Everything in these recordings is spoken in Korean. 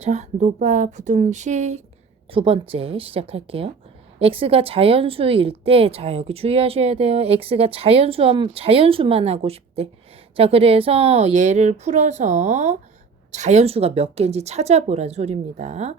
자, 노바 부등식 두 번째 시작할게요. x가 자연수일 때, 자, 여기 주의하셔야 돼요. x가 자연수만 하고 싶대. 자, 그래서 얘를 풀어서 자연수가 몇 개인지 찾아보란 소리입니다.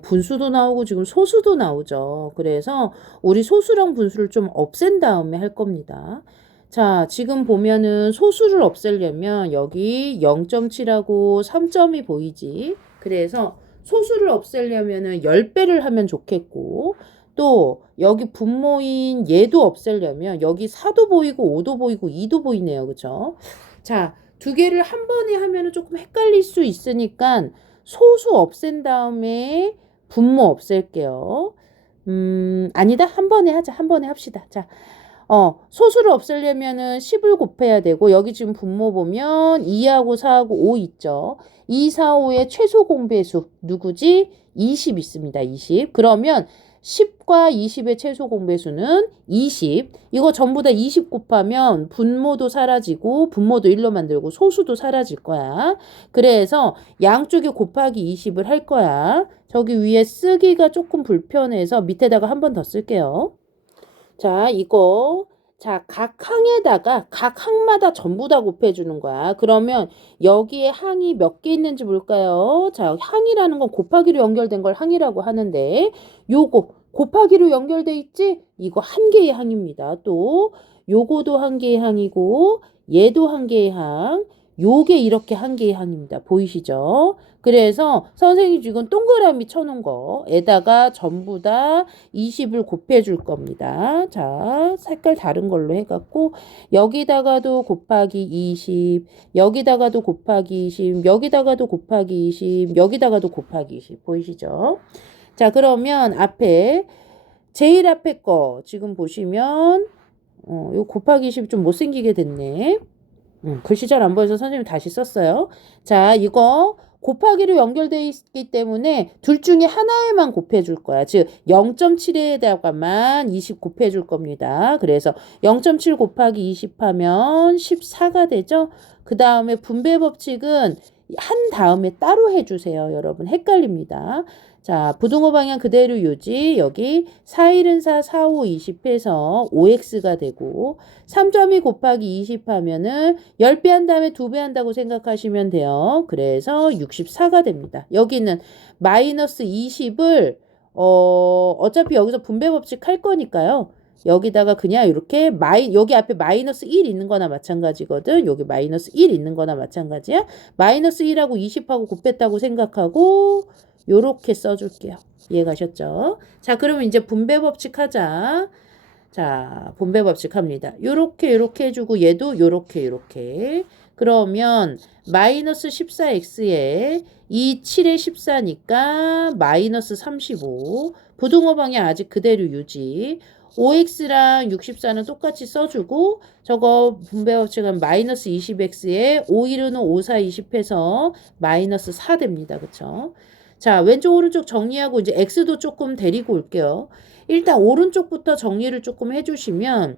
분수도 나오고 지금 소수도 나오죠. 그래서 우리 소수랑 분수를 좀 없앤 다음에 할 겁니다. 자, 지금 보면은 소수를 없애려면 여기 0.7하고 3점이 보이지? 그래서 소수를 없애려면은 10배를 하면 좋겠고, 또 여기 분모인 얘도 없애려면 여기 4도 보이고 5도 보이고 2도 보이네요. 그쵸? 자, 두 개를 한 번에 하면은 조금 헷갈릴 수 있으니까 소수 없앤 다음에 분모 없앨게요. 아니다. 한 번에 하자. 한 번에 합시다. 자, 소수를 없애려면은 10을 곱해야 되고, 여기 지금 분모 보면 2하고 4하고 5 있죠. 2, 4, 5의 최소 공배수 누구지? 20 있습니다. 20. 그러면 10과 20의 최소 공배수는 20. 이거 전부 다 20 곱하면 분모도 사라지고 분모도 1로 만들고 소수도 사라질 거야. 그래서 양쪽에 곱하기 20을 할 거야. 저기 위에 쓰기가 조금 불편해서 밑에다가 한 번 더 쓸게요. 자, 이거. 자, 각 항마다 전부 다 곱해주는 거야. 그러면 여기에 항이 몇 개 있는지 볼까요? 자, 항이라는 건 곱하기로 연결된 걸 항이라고 하는데, 요거 곱하기로 연결돼 있지? 이거 한 개의 항입니다. 또 요거도 한 개의 항이고, 얘도 한 개의 항, 요게 이렇게 한 개의 항입니다. 보이시죠? 그래서 선생님이 지금 동그라미 쳐놓은 거에다가 전부 다 20을 곱해줄 겁니다. 자, 색깔 다른 걸로 해갖고 여기다가도 곱하기 20, 여기다가도 곱하기 20, 여기다가도 곱하기 20, 여기다가도 곱하기 20 보이시죠? 자, 그러면 제일 앞에 거 지금 보시면 요 곱하기 20이 좀 못생기게 됐네. 글씨 잘 안 보여서 선생님이 다시 썼어요. 자, 이거 곱하기로 연결되어 있기 때문에 둘 중에 하나에만 곱해줄 거야. 즉 0.7에다가만 20 곱해줄 겁니다. 그래서 0.7 곱하기 20 하면 14가 되죠. 그 다음에 분배 법칙은 한 다음에 따로 해주세요. 여러분 헷갈립니다. 자, 부등호 방향 그대로 유지. 여기 4, 1은 4, 4, 5, 20 해서 5x가 되고 3.2 곱하기 20 하면은 10배 한 다음에 2배 한다고 생각하시면 돼요. 그래서 64가 됩니다. 여기는 마이너스 20을 어차피 여기서 분배 법칙 할 거니까요. 여기다가 그냥 이렇게 여기 앞에 마이너스 1 있는 거나 마찬가지거든. 여기 마이너스 1 있는 거나 마찬가지야. 마이너스 1하고 20하고 곱했다고 생각하고 요렇게 써줄게요. 이해가셨죠? 자, 그러면 이제 분배 법칙 하자. 자, 분배 법칙 합니다. 요렇게 해주고 얘도 요렇게. 그러면 마이너스 14x에 이 7에 14니까 마이너스 35. 부등호 방향 아직 그대로 유지. 5x랑 64는 똑같이 써주고 저거 분배 법칙은 마이너스 20x에 5, 1은 5, 4, 20 해서 마이너스 4 됩니다. 그쵸? 자, 왼쪽 오른쪽 정리하고 이제 x도 조금 데리고 올게요. 일단 오른쪽부터 정리를 조금 해주시면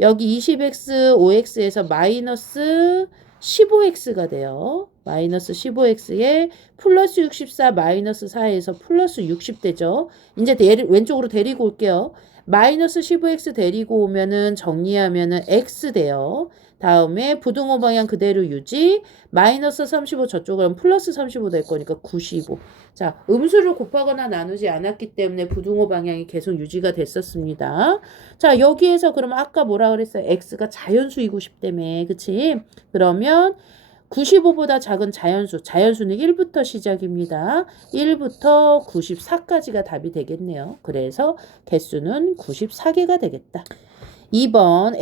여기 20x, 5x에서 마이너스 15x가 돼요. 마이너스 15x에 플러스 64 마이너스 4에서 플러스 60 되죠. 이제 왼쪽으로 데리고 올게요. 마이너스 15x 데리고 오면은 정리하면은 x 돼요. 다음에 부등호 방향 그대로 유지. 마이너스 35 저쪽은 플러스 35 될 거니까 95. 자, 음수를 곱하거나 나누지 않았기 때문에 부등호 방향이 계속 유지가 됐었습니다. 자, 여기에서 그러면 아까 뭐라 그랬어요? x가 자연수이고 싶다며. 그치? 그러면 95보다 작은 자연수는 1부터 시작입니다. 1부터 94까지가 답이 되겠네요. 그래서 개수는 94개가 되겠다. 2번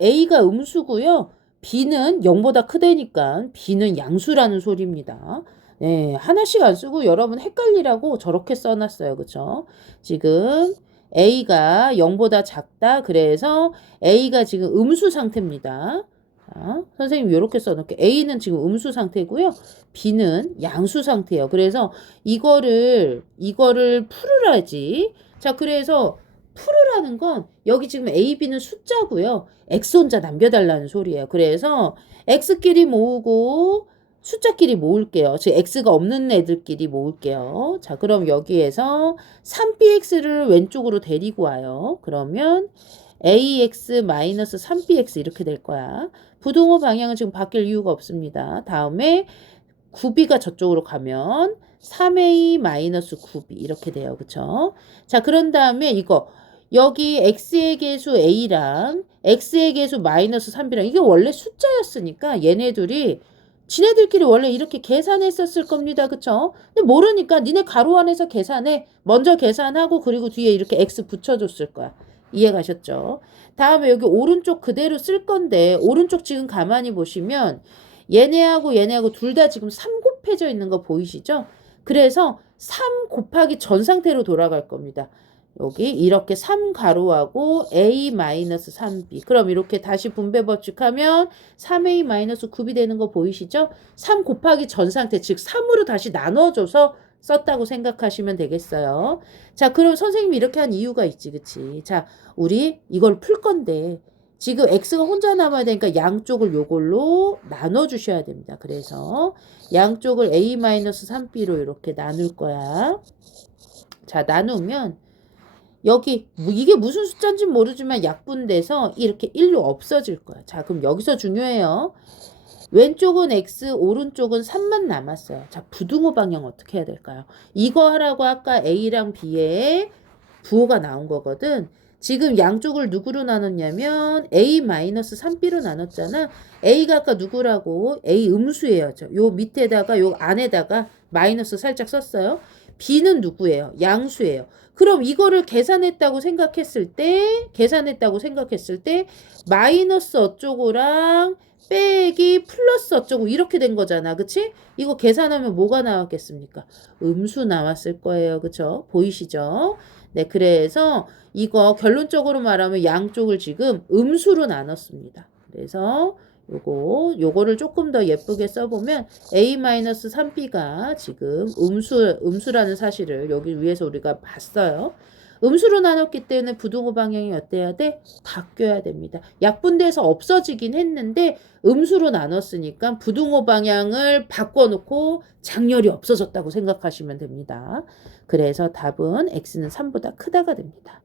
A가 음수고요. B는 0보다 크다니까 B는 양수라는 소리입니다. 네, 하나씩 안 쓰고 여러분 헷갈리라고 저렇게 써놨어요. 그쵸? 지금 A가 0보다 작다. 그래서 A가 지금 음수 상태입니다. 자, 선생님 이렇게 써놓을게요. A는 지금 음수 상태고요. B는 양수 상태예요. 그래서 이거를 풀으라지. 자, 그래서 풀으라는 건 여기 지금 A, B는 숫자고요. X 혼자 남겨달라는 소리예요. 그래서 X끼리 모으고 숫자끼리 모을게요. 즉 x가 없는 애들끼리 모을게요. 자, 그럼 여기에서 3bx를 왼쪽으로 데리고 와요. 그러면 ax-3bx 이렇게 될 거야. 부등호 방향은 지금 바뀔 이유가 없습니다. 다음에 9b가 저쪽으로 가면 3a-9b 이렇게 돼요. 그쵸? 자, 그런 다음에 이거 여기 x의 계수 a랑 x의 계수 마이너스 3b랑 이게 원래 숫자였으니까 얘네들이 지네들끼리 원래 이렇게 계산했었을 겁니다. 그쵸? 근데 모르니까 니네 가로 안에서 계산해. 먼저 계산하고 그리고 뒤에 이렇게 x 붙여줬을 거야. 이해 가셨죠? 다음에 여기 오른쪽 그대로 쓸 건데 오른쪽 지금 가만히 보시면 얘네하고 둘 다 지금 3 곱해져 있는 거 보이시죠? 그래서 3 곱하기 전 상태로 돌아갈 겁니다. 여기 이렇게 3 가로하고 a-3b. 그럼 이렇게 다시 분배 법칙하면 3a-9b 되는 거 보이시죠? 3 곱하기 전 상태, 즉 3으로 다시 나눠줘서 썼다고 생각하시면 되겠어요. 자, 그럼 선생님이 이렇게 한 이유가 있지, 그치? 자, 우리 이걸 풀 건데 지금 x가 혼자 남아야 되니까 양쪽을 요걸로 나눠주셔야 됩니다. 그래서 양쪽을 a-3b로 이렇게 나눌 거야. 자, 나누면 여기 이게 무슨 숫자인지 모르지만 약분돼서 이렇게 1로 없어질 거야. 자, 그럼 여기서 중요해요. 왼쪽은 x, 오른쪽은 3만 남았어요. 자, 부등호 방향 어떻게 해야 될까요? 이거 하라고 아까 a랑 b에 부호가 나온 거거든. 지금 양쪽을 누구로 나눴냐면 a-3b로 나눴잖아. a가 아까 누구라고? a 음수예요. 요 밑에다가 요 안에다가 마이너스 살짝 썼어요. b는 누구예요? 양수예요. 그럼 이거를 계산했다고 생각했을 때 마이너스 어쩌고랑 빼기 플러스 어쩌고 이렇게 된 거잖아. 그치? 이거 계산하면 뭐가 나왔겠습니까? 음수 나왔을 거예요. 그쵸? 보이시죠? 네, 그래서 이거 결론적으로 말하면 양쪽을 지금 음수로 나눴습니다. 그래서 요거를 조금 더 예쁘게 써보면 a-3b가 지금 음수라는 사실을 여기 위에서 우리가 봤어요. 음수로 나눴기 때문에 부등호 방향이 어때야 돼? 바뀌어야 됩니다. 약분돼서 없어지긴 했는데 음수로 나눴으니까 부등호 방향을 바꿔놓고 장렬이 없어졌다고 생각하시면 됩니다. 그래서 답은 x는 3보다 크다가 됩니다.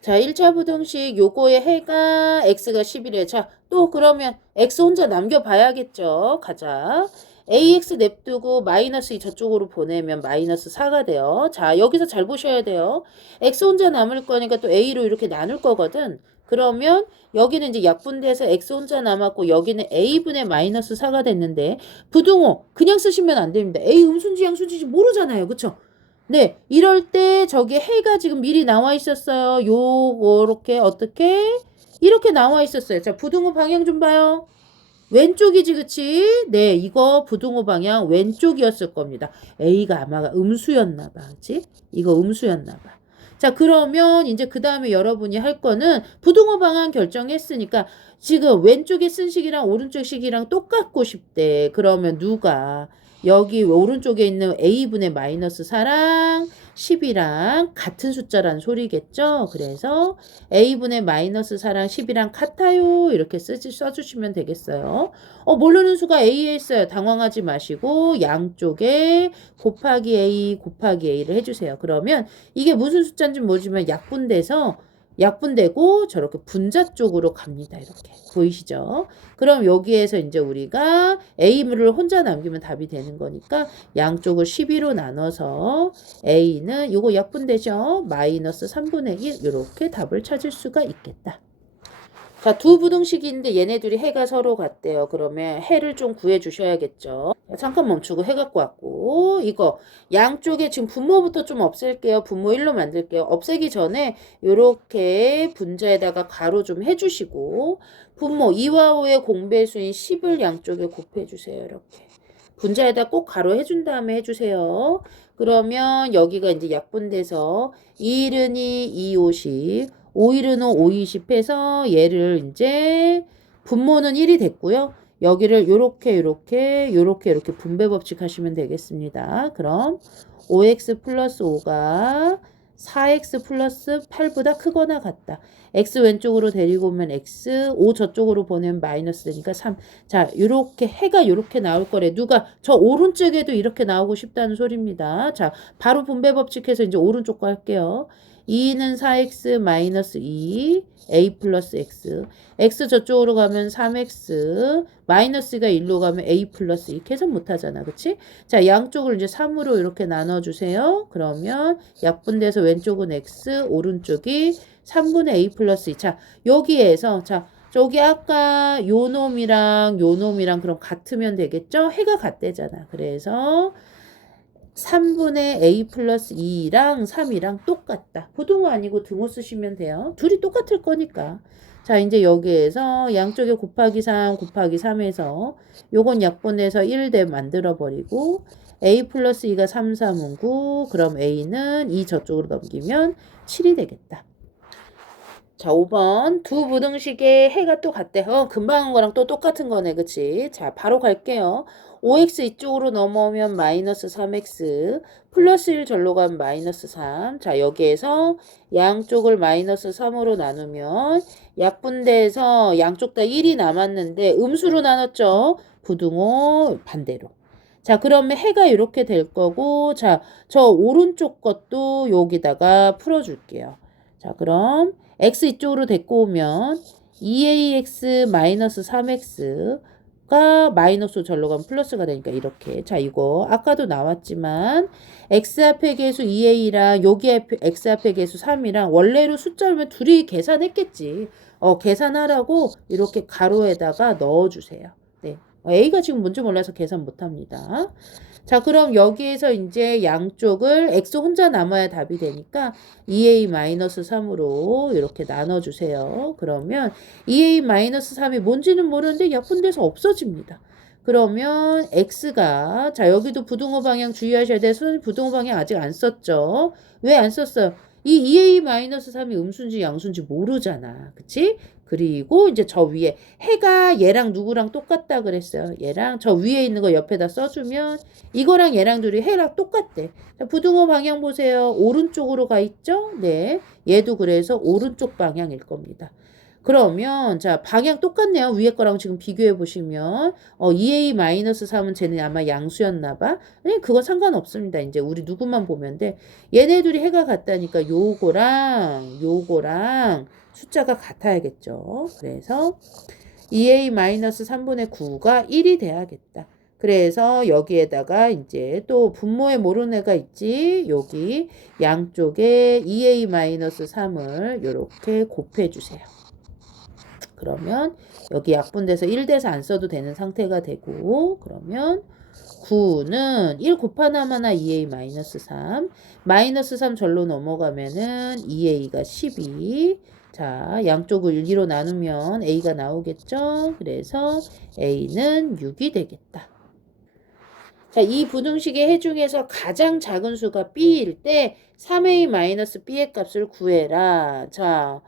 자, 1차 부등식 요거의 해가 x가 11이에요. 자, 또 그러면 x 혼자 남겨봐야겠죠. 가자. ax 냅두고 마이너스 2 저쪽으로 보내면 마이너스 4가 돼요. 자, 여기서 잘 보셔야 돼요. x 혼자 남을 거니까 또 a로 이렇게 나눌 거거든. 그러면 여기는 이제 약분돼서 x 혼자 남았고 여기는 a분의 마이너스 4가 됐는데 부등호 그냥 쓰시면 안 됩니다. a 음수인지 양수인지 모르잖아요. 그쵸? 네, 이럴 때 저기 해가 지금 미리 나와 있었어요. 요렇게 어떻게? 이렇게 나와 있었어요. 자, 부등호 방향 좀 봐요. 왼쪽이지, 그치? 네, 이거 부등호 방향 왼쪽이었을 겁니다. A가 아마 음수였나 봐, 그치? 이거 음수였나 봐. 자, 그러면 이제 그 다음에 여러분이 할 거는 부등호 방향 결정했으니까 지금 왼쪽에 쓴 식이랑 오른쪽 식이랑 똑같고 싶대. 그러면 누가 여기 오른쪽에 있는 a분의 마이너스 4랑 10이랑 같은 숫자라는 소리겠죠. 그래서 a분의 마이너스 4랑 10이랑 같아요. 이렇게 써주시면 되겠어요. 모르는 수가 a에 있어요. 당황하지 마시고 양쪽에 곱하기 a를 해주세요. 그러면 이게 무슨 숫자인지 모르지만 약분되고 저렇게 분자 쪽으로 갑니다. 이렇게 보이시죠? 그럼 여기에서 이제 우리가 A물을 혼자 남기면 답이 되는 거니까 양쪽을 12로 나눠서 A는 요거 약분되죠? 마이너스 3분의 1 이렇게 답을 찾을 수가 있겠다. 자, 두 부등식인데 얘네들이 해가 서로 같대요. 그러면 해를 좀 구해 주셔야겠죠. 잠깐 멈추고 해 갖고 왔고 이거 양쪽에 지금 분모부터 좀 없앨게요. 분모 1로 만들게요. 없애기 전에 요렇게 분자에다가 가로 좀 해주시고 분모 2와 5의 공배수인 10을 양쪽에 곱해 주세요. 이렇게 분자에다 꼭 가로 해준 다음에 해주세요. 그러면 여기가 이제 약분돼서 2일은 2, 2, 50 5일은 5, 5, 20 해서 얘를 이제 분모는 1이 됐고요. 여기를 요렇게 분배 법칙 하시면 되겠습니다. 그럼 5x 플러스 5가 4x 플러스 8보다 크거나 같다. x 왼쪽으로 데리고 오면 x, 5 저쪽으로 보내면 마이너스 되니까 3. 자, 요렇게 해가 요렇게 나올 거래. 누가 저 오른쪽에도 이렇게 나오고 싶다는 소리입니다. 자, 바로 분배 법칙해서 이제 오른쪽 거 할게요. 2는 4x 마이너스 2, a 플러스 x. x 저쪽으로 가면 3x, 마이너스가 1로 가면 a 플러스 2. 계산 못하잖아. 그치? 자, 양쪽을 이제 3으로 이렇게 나눠주세요. 그러면 약분돼서 왼쪽은 x, 오른쪽이 3분의 a 플러스 2. 자, 여기에서, 자, 저기 아까 요 놈이랑 그럼 같으면 되겠죠? 해가 같대잖아. 그래서 3분의 a 플러스 2랑 3이랑 똑같다. 부등호 아니고 등호 쓰시면 돼요. 둘이 똑같을 거니까. 자, 이제 여기에서 양쪽에 곱하기 3 곱하기 3에서 요건 약분해서 1대 만들어버리고 a 플러스 2가 3, 3은 9. 그럼 a는 2 저쪽으로 넘기면 7이 되겠다. 자, 5번. 두 부등식의 해가 또 같대. 금방 한 거랑 또 똑같은 거네. 그치? 자, 바로 갈게요. 5x 이쪽으로 넘어오면 마이너스 3x, 플러스 1 절로 가면 마이너스 3. 자, 여기에서 양쪽을 마이너스 3으로 나누면 약분돼서 양쪽 다 1이 남았는데 음수로 나눴죠? 부등호 반대로. 자, 그러면 해가 이렇게 될 거고, 자, 저 오른쪽 것도 여기다가 풀어줄게요. 자, 그럼 x 이쪽으로 데리고 오면 2ax 마이너스 3x가 마이너스 절로 가면 플러스가 되니까 이렇게. 자, 이거 아까도 나왔지만 x 앞에 계수 2a랑 여기 앞에 x 앞에 계수 3이랑 원래로 숫자면 둘이 계산했겠지. 계산하라고 이렇게 가로에다가 넣어주세요. 네. a가 지금 뭔지 몰라서 계산 못합니다. 자, 그럼 여기에서 이제 양쪽을 x 혼자 남아야 답이 되니까 2a-3으로 이렇게 나눠주세요. 그러면 2a-3이 뭔지는 모르는데 약분돼서 없어집니다. 그러면 x가, 자, 여기도 부등호 방향 주의하셔야 돼요. 선생님 부등호 방향 아직 안 썼죠? 왜 안 썼어요? 이 2a-3이 음수인지 양수인지 모르잖아. 그치? 그리고 이제 저 위에 해가 얘랑 누구랑 똑같다 그랬어요. 얘랑 저 위에 있는 거 옆에다 써주면 이거랑 얘랑 둘이 해랑 똑같대. 자, 부등호 방향 보세요. 오른쪽으로 가 있죠? 네. 얘도 그래서 오른쪽 방향일 겁니다. 그러면 자, 방향 똑같네요. 위에 거랑 지금 비교해 보시면 2a-3은 쟤는 아마 양수였나 봐. 아니, 그거 상관없습니다. 이제 우리 누구만 보면 돼. 얘네들이 해가 같다니까 요거랑 숫자가 같아야겠죠. 그래서 2a-3분의 9가 1이 돼야겠다. 그래서 여기에다가 이제 또 분모에 모르는 애가 있지. 여기 양쪽에 2a-3을 이렇게 곱해주세요. 그러면 여기 약분돼서 1돼서 안 써도 되는 상태가 되고, 그러면 9는 1 곱하나마나 2a-3 마이너스 3 절로 넘어가면은 2a가 12. 자, 양쪽을 2로 나누면 a가 나오겠죠? 그래서 a는 6이 되겠다. 자, 이 부등식의 해 중에서 가장 작은 수가 b일 때 3a-b의 값을 구해라. 자,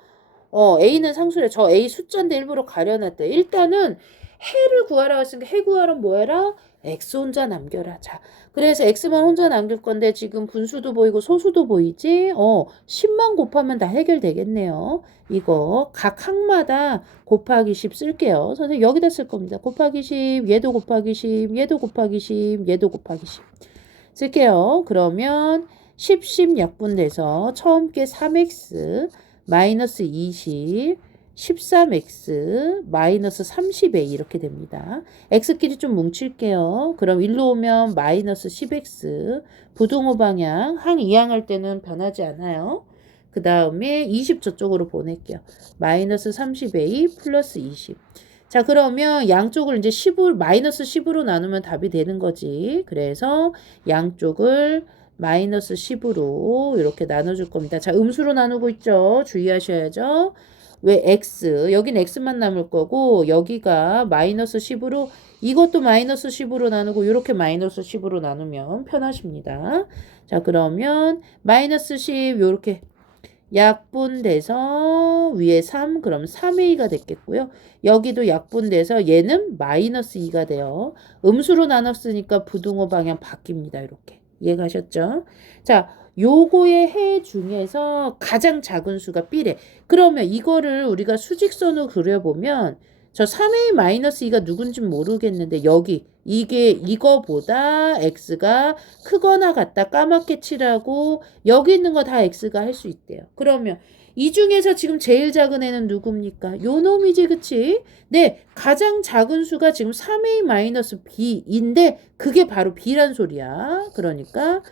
a는 상수래. 저 a 숫자인데 일부러 가려놨대. 일단은 해를 구하라고 했으니까 해 구하면 뭐 해라? x 혼자 남겨라. 자, 그래서 x만 혼자 남길 건데 지금 분수도 보이고 소수도 보이지? 10만 곱하면 다 해결되겠네요. 이거 각 항마다 곱하기 10 쓸게요. 선생님 여기다 쓸 겁니다. 곱하기 10, 얘도 곱하기 10, 얘도 곱하기 10, 얘도 곱하기 10 쓸게요. 그러면 10 약분돼서 처음 게 3x 마이너스 20, 13x, 마이너스 30a 이렇게 됩니다. x끼리 좀 뭉칠게요. 그럼 1로 오면 마이너스 10x, 부등호 방향, 항 이항할 때는 변하지 않아요. 그 다음에 20 저쪽으로 보낼게요. 마이너스 30a 플러스 20. 자, 그러면 양쪽을 이제 10으로, 마이너스 10으로 나누면 답이 되는 거지. 그래서 양쪽을 마이너스 10으로 이렇게 나눠줄 겁니다. 자, 음수로 나누고 있죠. 주의하셔야죠. 왜 x? 여긴 x만 남을 거고 여기가 마이너스 10으로 이것도 마이너스 10으로 나누고 이렇게 마이너스 10으로 나누면 편하십니다. 자, 그러면 마이너스 10 이렇게 약분돼서 위에 3 그럼 3a가 됐겠고요. 여기도 약분돼서 얘는 마이너스 2가 돼요. 음수로 나눴으니까 부등호 방향 바뀝니다. 이렇게. 이해가셨죠? 자, 요거의 해 중에서 가장 작은 수가 B래. 그러면 이거를 우리가 수직선으로 그려보면 저 3a-2가 누군지 모르겠는데 여기 이게 이거보다 x가 크거나 같다 까맣게 칠하고 여기 있는 거 다 x가 할 수 있대요. 그러면 이 중에서 지금 제일 작은 애는 누굽니까? 요 놈이지, 그치? 네, 가장 작은 수가 지금 3a-b인데 그게 바로 b란 소리야. 그러니까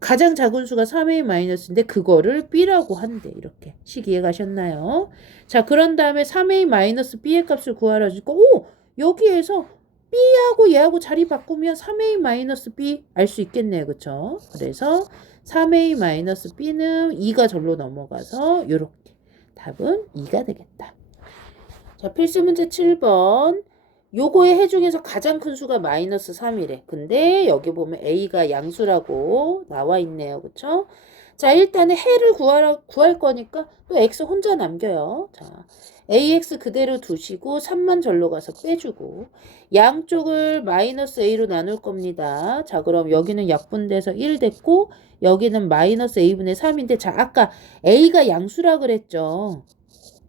가장 작은 수가 3a-인데 그거를 b라고 한대. 이렇게 식 이해 가셨나요? 자, 그런 다음에 3a-b의 값을 구하라 주니까 오! 여기에서 b하고 얘하고 자리 바꾸면 3a-b 알 수 있겠네요. 그쵸? 그래서 3a-b는 2가 절로 넘어가서 이렇게 답은 2가 되겠다. 자, 필수 문제 7번. 요거의 해 중에서 가장 큰 수가 마이너스 3이래. 근데 여기 보면 a가 양수라고 나와 있네요. 그쵸? 자, 일단은 해를 구할 거니까 또 x 혼자 남겨요. 자, ax 그대로 두시고 3만 절로 가서 빼주고 양쪽을 마이너스 a로 나눌 겁니다. 자, 그럼 여기는 약분돼서 1 됐고 여기는 마이너스 a분의 3인데 자, 아까 a가 양수라 그랬죠.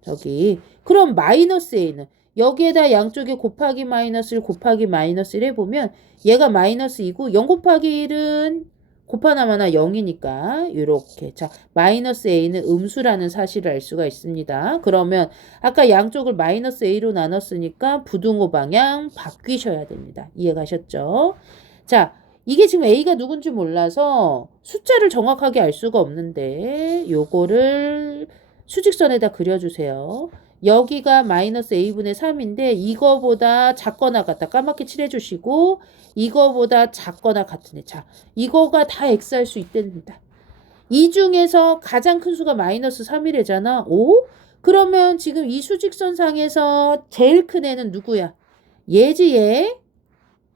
저기 그럼 마이너스 a는 여기에다 양쪽에 곱하기 마이너스 1 곱하기 마이너스 1 해보면 얘가 마이너스 2고 0 곱하기 1은 곱하나마나 0이니까 이렇게 자 마이너스 a는 음수라는 사실을 알 수가 있습니다. 그러면 아까 양쪽을 마이너스 a로 나눴으니까 부등호 방향 바뀌셔야 됩니다. 이해가셨죠? 자 이게 지금 a가 누군지 몰라서 숫자를 정확하게 알 수가 없는데 요거를 수직선에다 그려주세요. 여기가 마이너스 a분의 3인데 이거보다 작거나 같다 까맣게 칠해주시고 이거보다 작거나 같은 애. 자, 이거가 다 x 할 수 있답니다. 이 중에서 가장 큰 수가 마이너스 3이래잖아. 오? 그러면 지금 이 수직선상에서 제일 큰 애는 누구야? 얘지 얘.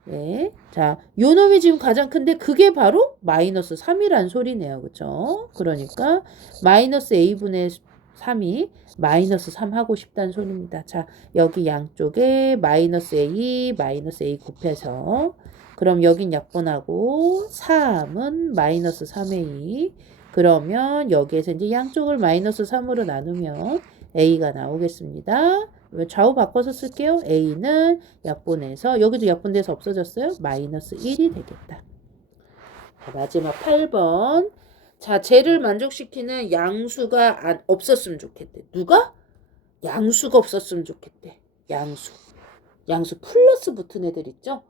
네. 자, 요 놈이 지금 가장 큰데 그게 바로 마이너스 3이란 소리네요. 그쵸? 그러니까 마이너스 a분의 3이 마이너스 3 하고 싶다는 소리입니다. 자, 여기 양쪽에 마이너스 a 곱해서 그럼 여긴 약분하고 3은 마이너스 3a 그러면 여기에서 이제 양쪽을 마이너스 3으로 나누면 a가 나오겠습니다. 좌우 바꿔서 쓸게요. a는 약분해서 여기도 약분돼서 없어졌어요. 마이너스 1이 되겠다. 자, 마지막 8번. 자, 쟤를 만족시키는 양수가 없었으면 좋겠대. 누가? 양수가 없었으면 좋겠대. 양수 플러스 붙은 애들 있죠?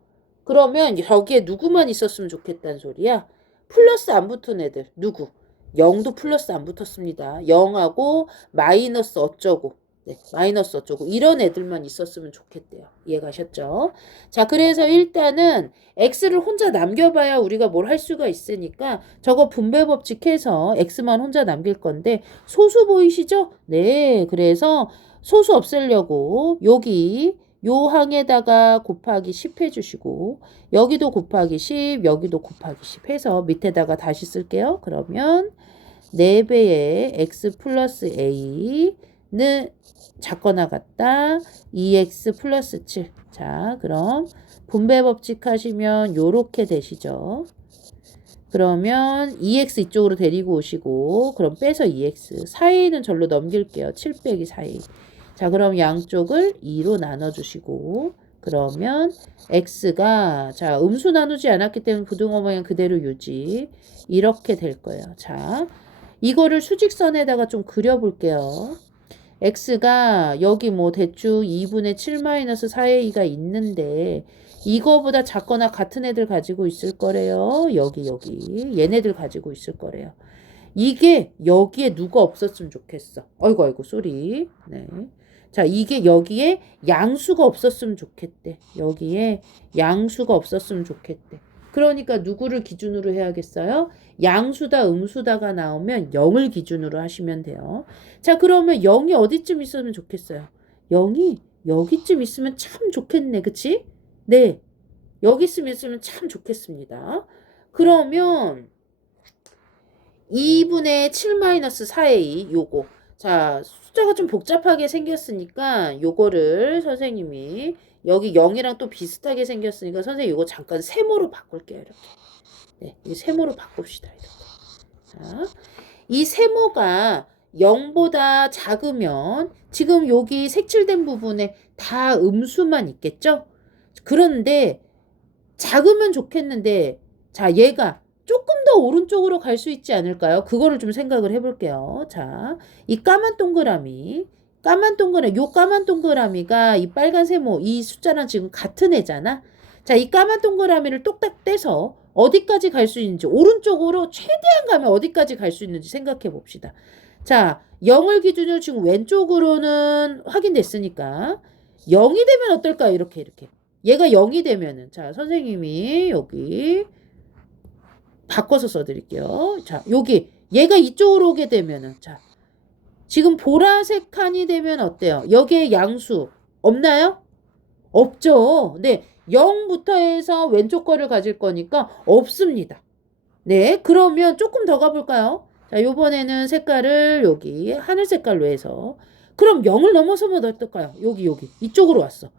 그러면 여기에 누구만 있었으면 좋겠다는 소리야? 플러스 안 붙은 애들. 누구? 0도 플러스 안 붙었습니다. 0하고 마이너스 어쩌고. 네, 마이너스 어쩌고 이런 애들만 있었으면 좋겠대요. 이해가셨죠? 자, 그래서 일단은 x를 혼자 남겨봐야 우리가 뭘 할 수가 있으니까 저거 분배 법칙 해서 x만 혼자 남길 건데 소수 보이시죠? 네, 그래서 소수 없애려고 여기 요 항에다가 곱하기 10 해주시고 여기도 곱하기 10 여기도 곱하기 10 해서 밑에다가 다시 쓸게요. 그러면 4배의 x 플러스 a는 작거나 같다 2x 플러스 7. 자, 그럼 분배 법칙 하시면 요렇게 되시죠. 그러면 2x 이쪽으로 데리고 오시고 그럼 빼서 2x 4a는 절로 넘길게요. 7 빼기 4a. 자, 그럼 양쪽을 2로 나눠주시고 그러면 x가 자 음수 나누지 않았기 때문에 부등호 방향 그대로 유지 이렇게 될 거예요. 자, 이거를 수직선에다가 좀 그려볼게요. x가 여기 뭐 대충 2분의 7 마이너스 4a가 있는데 이거보다 작거나 같은 애들 가지고 있을 거래요. 여기 얘네들 가지고 있을 거래요. 이게 여기에 누가 없었으면 좋겠어. 아이고 쏘리. 네. 자, 이게 여기에 양수가 없었으면 좋겠대. 여기에 양수가 없었으면 좋겠대. 그러니까 누구를 기준으로 해야겠어요? 양수다 음수다가 나오면 0을 기준으로 하시면 돼요. 자, 그러면 0이 어디쯤 있으면 좋겠어요? 0이 여기쯤 있으면 참 좋겠네. 그치? 네. 여기 있으면 참 좋겠습니다. 그러면 2분의 7-4a 요거. 자, 숫자가 좀 복잡하게 생겼으니까 요거를 선생님이 여기 0이랑 또 비슷하게 생겼으니까 선생님 이거 잠깐 세모로 바꿀게요. 이렇게. 네, 이 세모로 바꿉시다. 이렇게. 자, 이 세모가 0보다 작으면 지금 여기 색칠된 부분에 다 음수만 있겠죠? 그런데 작으면 좋겠는데 자, 얘가 조금 더 오른쪽으로 갈 수 있지 않을까요? 그거를 좀 생각을 해볼게요. 자, 이 까만 동그라미, 요 까만 동그라미가 이 빨간 세모, 이 숫자랑 지금 같은 애잖아. 자, 이 까만 동그라미를 똑딱 떼서 어디까지 갈 수 있는지, 오른쪽으로 최대한 가면 어디까지 갈 수 있는지 생각해 봅시다. 자, 0을 기준으로 지금 왼쪽으로는 확인됐으니까 0이 되면 어떨까요? 이렇게. 얘가 0이 되면은, 자, 선생님이 여기 바꿔서 써드릴게요. 자, 여기 얘가 이쪽으로 오게 되면은, 자, 지금 보라색 칸이 되면 어때요? 여기에 양수 없나요? 없죠. 네, 0부터 해서 왼쪽 거를 가질 거니까 없습니다. 네, 그러면 조금 더 가볼까요? 자, 요번에는 색깔을 여기 하늘 색깔로 해서, 그럼 0을 넘어서면 어떨까요? 여기 이쪽으로 왔어.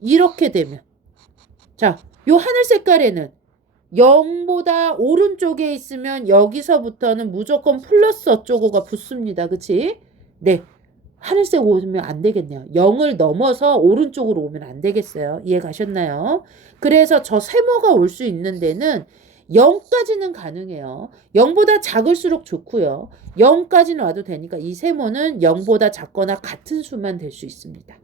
이렇게 되면, 자, 요 하늘 색깔에는 0보다 오른쪽에 있으면 여기서부터는 무조건 플러스 어쩌고가 붙습니다. 그치? 네. 하늘색 오면 안 되겠네요. 0을 넘어서 오른쪽으로 오면 안 되겠어요. 이해 가셨나요? 그래서 저 세모가 올 수 있는 데는 0까지는 가능해요. 0보다 작을수록 좋고요. 0까지는 와도 되니까 이 세모는 0보다 작거나 같은 수만 될 수 있습니다.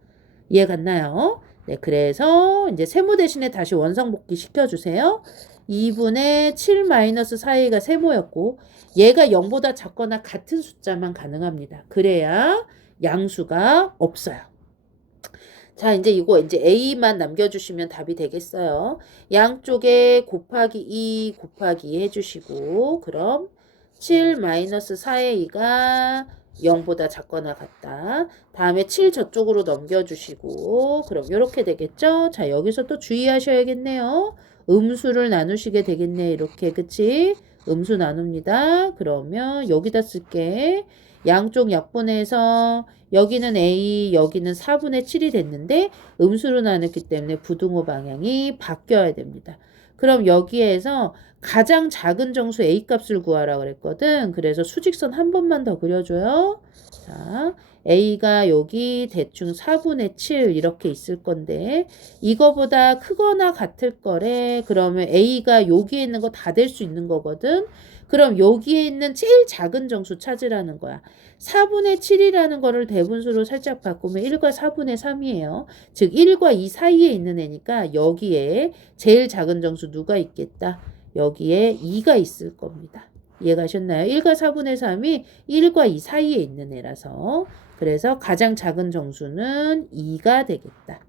이해 갔나요? 네, 그래서 이제 세모 대신에 다시 원상복귀 시켜주세요. 2분의 7-4a가 세모였고 얘가 0보다 작거나 같은 숫자만 가능합니다. 그래야 양수가 없어요. 자, 이제 이거 이제 a만 남겨주시면 답이 되겠어요. 양쪽에 곱하기 2 곱하기 2 해주시고 그럼 7-4a가 0보다 작거나 같다. 다음에 7 저쪽으로 넘겨주시고 그럼 이렇게 되겠죠? 자, 여기서 또 주의하셔야겠네요. 음수를 나누시게 되겠네. 이렇게, 그치? 음수 나눕니다. 그러면 여기다 쓸게. 양쪽 약분해서 여기는 A, 여기는 4분의 7이 됐는데 음수로 나눴기 때문에 부등호 방향이 바뀌어야 됩니다. 그럼 여기에서 가장 작은 정수 A 값을 구하라 그랬거든. 그래서 수직선 한 번만 더 그려줘요. 자, A가 여기 대충 4분의 7 이렇게 있을 건데 이거보다 크거나 같을 거래. 그러면 A가 여기에 있는 거 다 될 수 있는 거거든. 그럼 여기에 있는 제일 작은 정수 찾으라는 거야. 4분의 7이라는 거를 대분수로 살짝 바꾸면 1과 4분의 3이에요. 즉 1과 2 사이에 있는 애니까 여기에 제일 작은 정수 누가 있겠다? 여기에 2가 있을 겁니다. 이해가셨나요? 1과 4분의 3이 1과 2 사이에 있는 애라서 그래서 가장 작은 정수는 2가 되겠다.